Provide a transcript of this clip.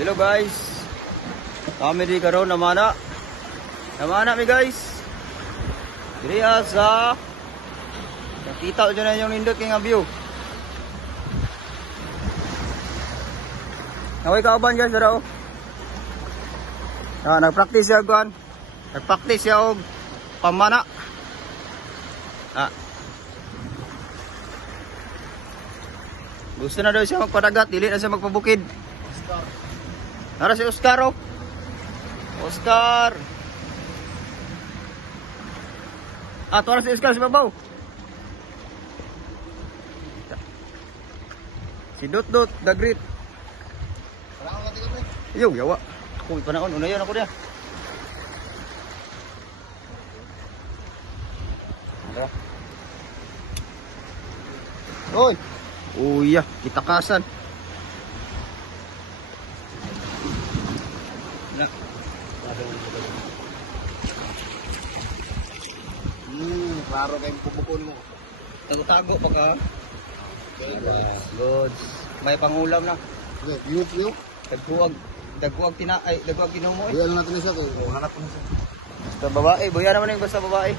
Hello guys. Kami di karon namana. Namana mi guys. Diri sa nakita dyan na yung nindot kay nga view. Naway kauban guys dara oh. Nagpractice siya kuan. Nagpractice siya og pamana. Gusto na daw siya magpadagat, dili na siya magpabukid. Nara si Oscar oh. Oscar. Tuwara si Oscar si babaw. Si Dot the Great. Yo, yawa. Ako may panahon, unayon ako niya. Oy. Uya, kitakasan. Klaro kayong pupukon mo. Tago-tago pagka. Good. May pangulam na. Okay, view. Dagkuag tinumo eh. Buyan natin siya kay hanap ko na siya. Sa babae, buya naman yung basta babae.